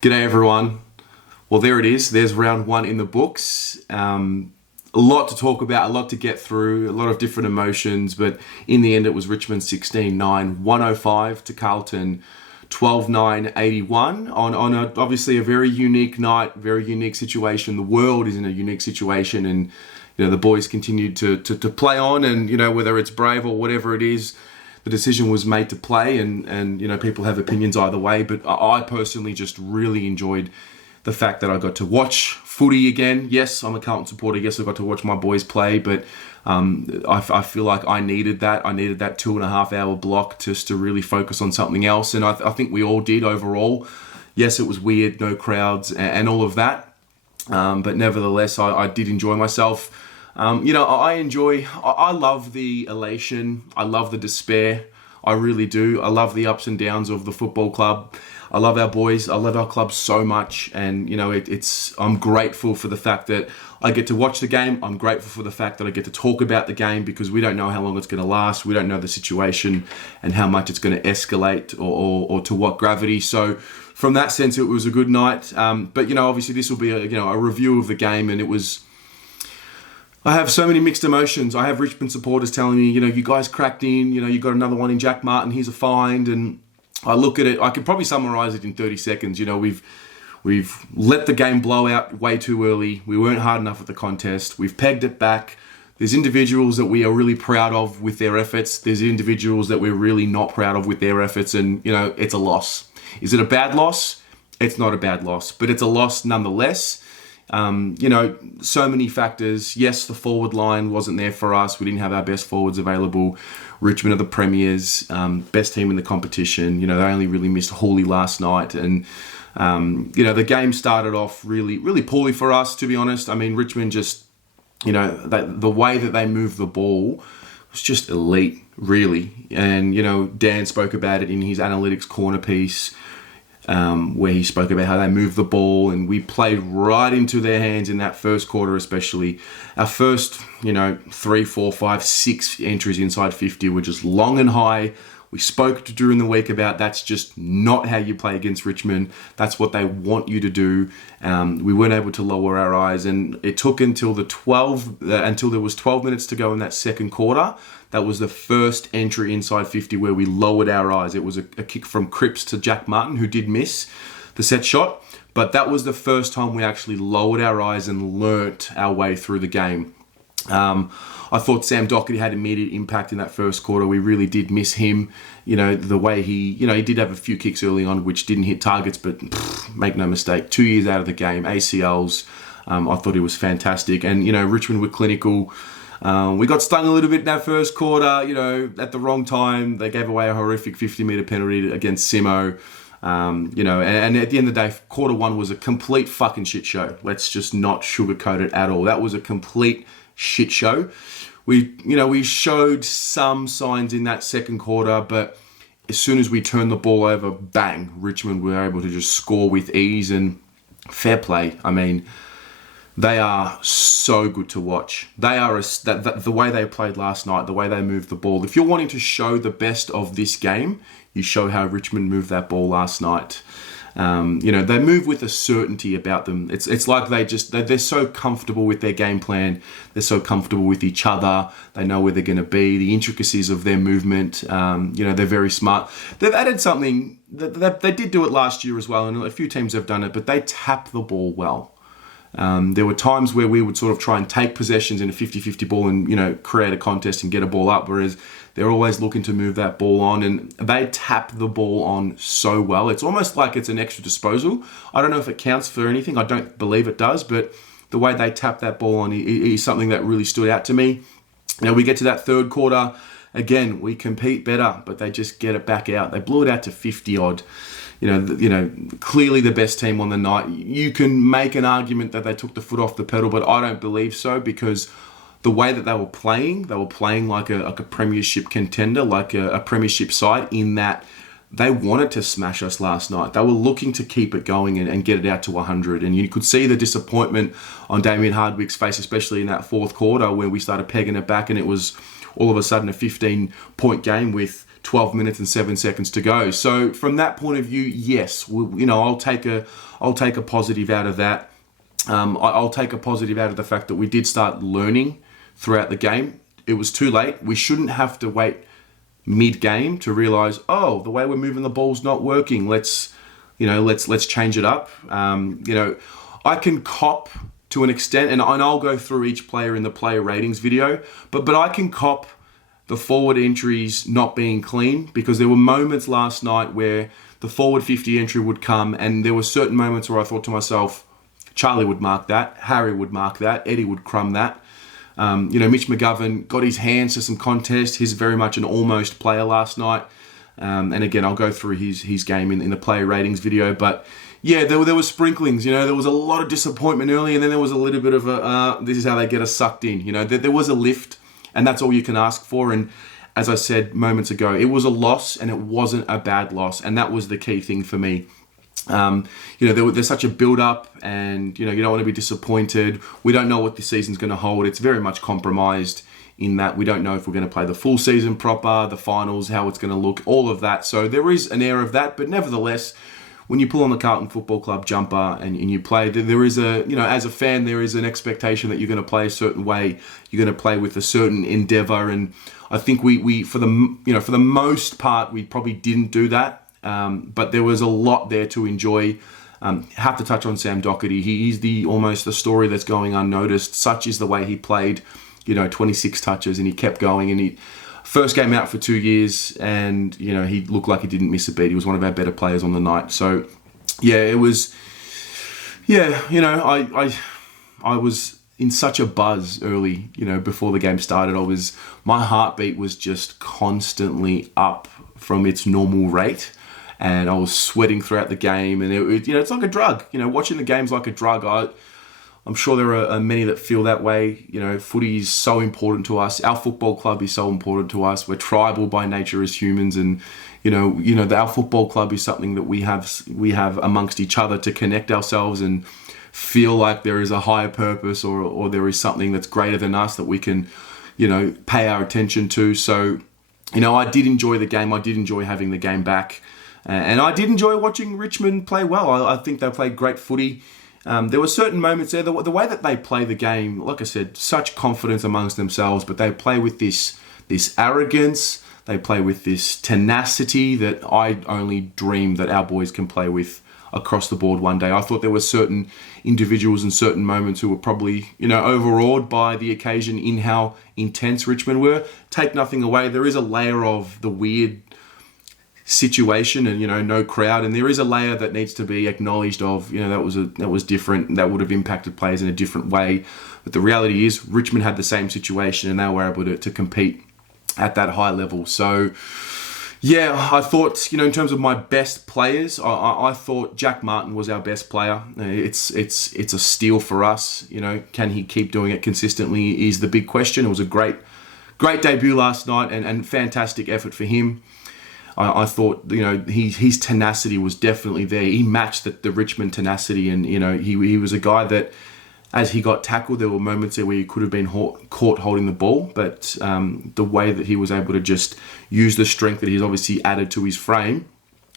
G'day everyone. Well, there it is. There's round one in the books. A lot to talk about, a lot to get through, a lot of different emotions, but in the end it was Richmond 16-9, 105 to Carlton 12-9, 81 on obviously a very unique night, very unique situation. The world is in a unique situation, and the boys continued to play on, and whether it's brave or whatever it is, the decision was made to play, and people have opinions either way, but I personally just really enjoyed the fact that I got to watch footy again. Yes, I'm a Carlton supporter. Yes, I got to watch my boys play, but I feel like I needed that. I needed that 2.5 hour block just to really focus on something else, and I think we all did overall. Yes, it was weird, no crowds and all of that, but nevertheless, I did enjoy myself. I love the elation. I love the despair. I really do. I love the ups and downs of the football club. I love our boys. I love our club so much. And, I'm grateful for the fact that I get to watch the game. I'm grateful for the fact that I get to talk about the game, because we don't know how long it's going to last. We don't know the situation and how much it's going to escalate or to what gravity. So from that sense, it was a good night. But obviously this will be a review of the game, and I have so many mixed emotions. I have Richmond supporters telling me, you guys cracked in, you got another one in Jack Martin, here's a find. And I look at it, I could probably summarize it in 30 seconds. We've let the game blow out way too early. We weren't hard enough at the contest. We've pegged it back. There's individuals that we are really proud of with their efforts. There's individuals that we're really not proud of with their efforts. And, it's a loss. Is it a bad loss? It's not a bad loss, but it's a loss nonetheless. So many factors. Yes, the forward line wasn't there for us. We didn't have our best forwards available. Richmond are the premiers, best team in the competition. They only really missed Hawley last night. And, the game started off really, really poorly for us, to be honest. I mean, Richmond just, the way that they moved the ball was just elite, really. And, Dan spoke about it in his analytics corner piece, where he spoke about how they moved the ball, and we played right into their hands in that first quarter, especially. Our first, 3, 4, 5, 6 entries inside 50 were just long and high. We spoke during the week about that's just not how you play against Richmond. That's what they want you to do. We weren't able to lower our eyes, and it took until until there was 12 minutes to go in that second quarter. That was the first entry inside 50 where we lowered our eyes. It was a kick from Cripps to Jack Martin, who did miss the set shot. But that was the first time we actually lowered our eyes and learnt our way through the game. I thought Sam Docherty had immediate impact in that first quarter. We really did miss him. The way he did have a few kicks early on which didn't hit targets, but make no mistake, 2 years out of the game, ACLs. I thought he was fantastic. And, Richmond were clinical. We got stung a little bit in that first quarter, at the wrong time. They gave away a horrific 50-metre penalty against Simo. And at the end of the day, quarter one was a complete fucking shit show. Let's just not sugarcoat it at all. That was a complete shit show. We showed some signs in that second quarter, but as soon as we turned the ball over, bang, Richmond were able to just score with ease, and fair play. I mean, they are so good to watch. They are the way they played last night, the way they moved the ball. If you're wanting to show the best of this game, you show how Richmond moved that ball last night. They move with a certainty about them. It's like they're so comfortable with their game plan. They're so comfortable with each other. They know where they're going to be. The intricacies of their movement. They're very smart. They've added something that they did do it last year as well, and a few teams have done it. But they tap the ball well. There were times where we would sort of try and take possessions in a 50-50 ball and, create a contest and get a ball up, whereas they're always looking to move that ball on, and they tap the ball on so well. It's almost like it's an extra disposal. I don't know if it counts for anything. I don't believe it does, but the way they tap that ball on is something that really stood out to me. We get to that third quarter. Again, we compete better, but they just get it back out. They blew it out to 50-odd. Clearly the best team on the night. You can make an argument that they took the foot off the pedal, but I don't believe so, because the way that they were playing like a premiership contender, like a premiership side, in that they wanted to smash us last night. They were looking to keep it going and get it out to 100. And you could see the disappointment on Damien Hardwick's face, especially in that fourth quarter where we started pegging it back, and it was all of a sudden a 15-point game with 12 minutes and 7 seconds to go. So from that point of view, yes, I'll take a positive out of that. I'll take a positive out of the fact that we did start learning throughout the game. It was too late. We shouldn't have to wait mid-game to realize, oh, the way we're moving the ball's not working. Let's change it up. I can cop to an extent, and I'll go through each player in the player ratings video, but I can cop the forward entries not being clean, because there were moments last night where the forward 50 entry would come, and there were certain moments where I thought to myself, Charlie would mark that, Harry would mark that, Eddie would crumb that. Mitch McGovern got his hands to some contest. He's very much an almost player last night. And again, I'll go through his game in the player ratings video. But yeah, there were sprinklings. There was a lot of disappointment early, and then there was a little bit of this is how they get us sucked in. There was a lift, and that's all you can ask for. And as I said moments ago, it was a loss, and it wasn't a bad loss. And that was the key thing for me. There's such a build-up, and you don't want to be disappointed. We don't know what this season's going to hold. It's very much compromised in that we don't know if we're going to play the full season proper, the finals, how it's going to look, all of that. So there is an air of that, but nevertheless, when you pull on the Carlton Football Club jumper and you play, there is as a fan, there is an expectation that you're going to play a certain way. You're going to play with a certain endeavour, and I think we for the most part, we probably didn't do that. But there was a lot there to enjoy. Have to touch on Sam Doherty. He's almost the story that's going unnoticed. Such is the way he played, 26 touches, and he kept going. And he first game out for 2 years, and he looked like he didn't miss a beat. He was one of our better players on the night. So yeah, it was. Yeah, I was in such a buzz early. Before the game started, my heartbeat was just constantly up from its normal rate. And I was sweating throughout the game, and it's like a drug. Watching the game's like a drug. I'm sure there are many that feel that way. Footy is so important to us. Our football club is so important to us. We're tribal by nature as humans, and our football club is something that we have amongst each other to connect ourselves and feel like there is a higher purpose or there is something that's greater than us that we can, pay our attention to. So, I did enjoy the game. I did enjoy having the game back. And I did enjoy watching Richmond play well. I think they played great footy. There were certain moments there. The way that they play the game, like I said, such confidence amongst themselves, but they play with this arrogance. They play with this tenacity that I only dream that our boys can play with across the board one day. I thought there were certain individuals in certain moments who were probably, overawed by the occasion in how intense Richmond were. Take nothing away. There is a layer of the weird situation and no crowd, and there is a layer that needs to be acknowledged of that was different, that would have impacted players in a different way. But the reality is Richmond had the same situation, and they were able to compete at that high level. So yeah, I thought in terms of my best players, I thought Jack Martin was our best player. It's a steal for us. Can he keep doing it consistently is the big question. It was a great debut last night, and fantastic effort for him. I thought, his tenacity was definitely there. He matched the Richmond tenacity, and, he was a guy that, as he got tackled, there were moments there where he could have been caught holding the ball, but the way that he was able to just use the strength that he's obviously added to his frame,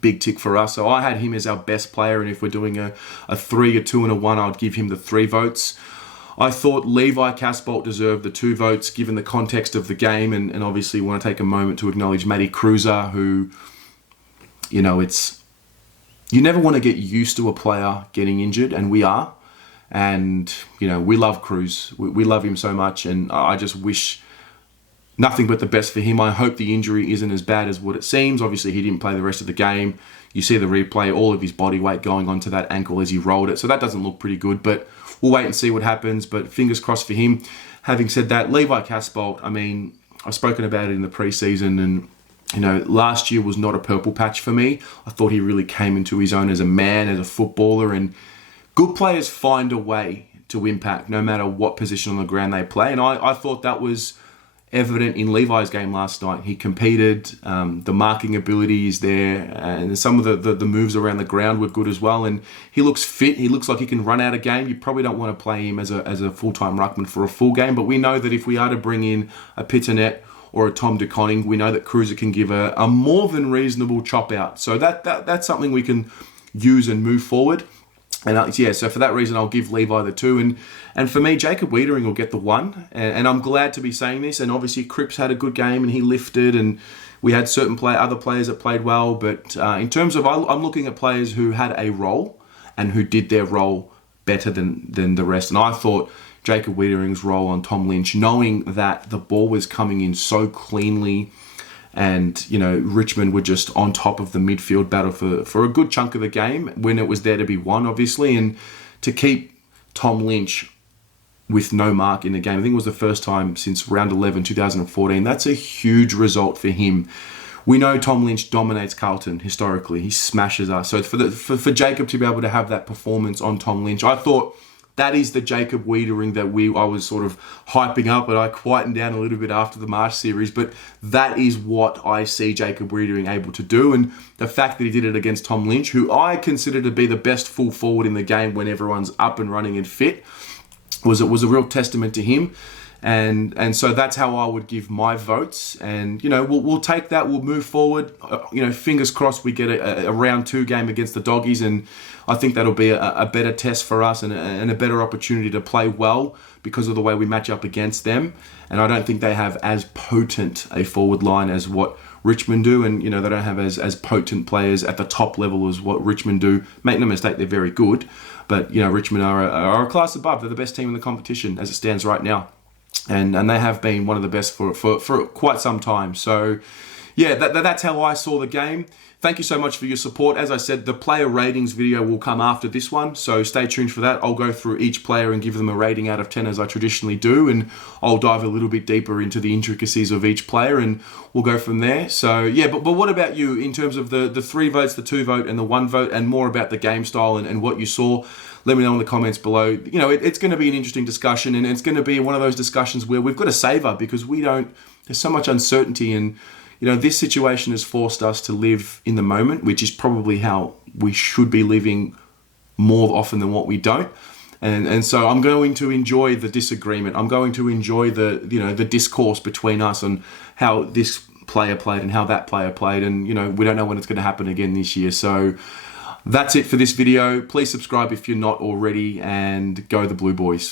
big tick for us. So I had him as our best player, and if we're doing a 3, a 2 and a 1, I'd give him the 3 votes. I thought Levi Casbolt deserved the 2 votes given the context of the game, and obviously want to take a moment to acknowledge Matty Cruiser, who, you never want to get used to a player getting injured, and we are. And, we love Cruz. We love him so much, and I just wish nothing but the best for him. I hope the injury isn't as bad as what it seems. Obviously, he didn't play the rest of the game. You see the replay, all of his body weight going onto that ankle as he rolled it, so that doesn't look pretty good, but we'll wait and see what happens, but fingers crossed for him. Having said that, Levi Casbolt, I've spoken about it in the preseason, and last year was not a purple patch for me. I thought he really came into his own as a man, as a footballer, and good players find a way to impact no matter what position on the ground they play, and I thought that was evident in Levi's game last night. He competed, the marking ability is there, and some of the moves around the ground were good as well, and he looks fit. He looks like he can run out a game. You probably don't want to play him as a full-time ruckman for a full game, but we know that if we are to bring in a Pitternet or a Tom De Koning, we know that Cruiser can give a more than reasonable chop out. So that's something we can use and move forward. And yeah, so for that reason, I'll give Levi the 2. And for me, Jacob Wiedering will get the 1. And I'm glad to be saying this. And obviously, Cripps had a good game and he lifted. And we had other players that played well. But in terms of, I'm looking at players who had a role and who did their role better than the rest. And I thought Jacob Wiedering's role on Tom Lynch, knowing that the ball was coming in so cleanly, and Richmond were just on top of the midfield battle for a good chunk of the game when it was there to be won, obviously, and to keep Tom Lynch with no mark in the game. I think it was the first time since round 11, 2014. That's a huge result for him. We know Tom Lynch dominates Carlton historically. He smashes us. So for Jacob to be able to have that performance on Tom Lynch, I thought that is the Jacob Wiedering that I was sort of hyping up, and I quietened down a little bit after the March series. But that is what I see Jacob Wiedering able to do. And the fact that he did it against Tom Lynch, who I consider to be the best full forward in the game when everyone's up and running and fit, was a real testament to him. And so that's how I would give my votes. And, we'll take that. We'll move forward. Fingers crossed we get a round 2 game against the Doggies. And I think that'll be a better test for us and a better opportunity to play well because of the way we match up against them. And I don't think they have as potent a forward line as what Richmond do. And, they don't have as potent players at the top level as what Richmond do. Make no mistake, they're very good. But, Richmond are a class above. They're the best team in the competition as it stands right now. And they have been one of the best for quite some time. So, yeah, that's how I saw the game. Thank you so much for your support. As I said, the player ratings video will come after this one, so stay tuned for that. I'll go through each player and give them a rating out of 10 as I traditionally do, and I'll dive a little bit deeper into the intricacies of each player, and we'll go from there. So, yeah, but what about you in terms of the 3 votes, the 2 vote, and the 1 vote, and more about the game style and what you saw? Let me know in the comments below. It's going to be an interesting discussion, and it's going to be one of those discussions where we've got to savor because there's so much uncertainty, and this situation has forced us to live in the moment, which is probably how we should be living more often than what we don't. And so I'm going to enjoy the disagreement. I'm going to enjoy the discourse between us on how this player played and how that player played. And, we don't know when it's going to happen again this year. So that's it for this video. Please subscribe if you're not already, and go the Blue Boys.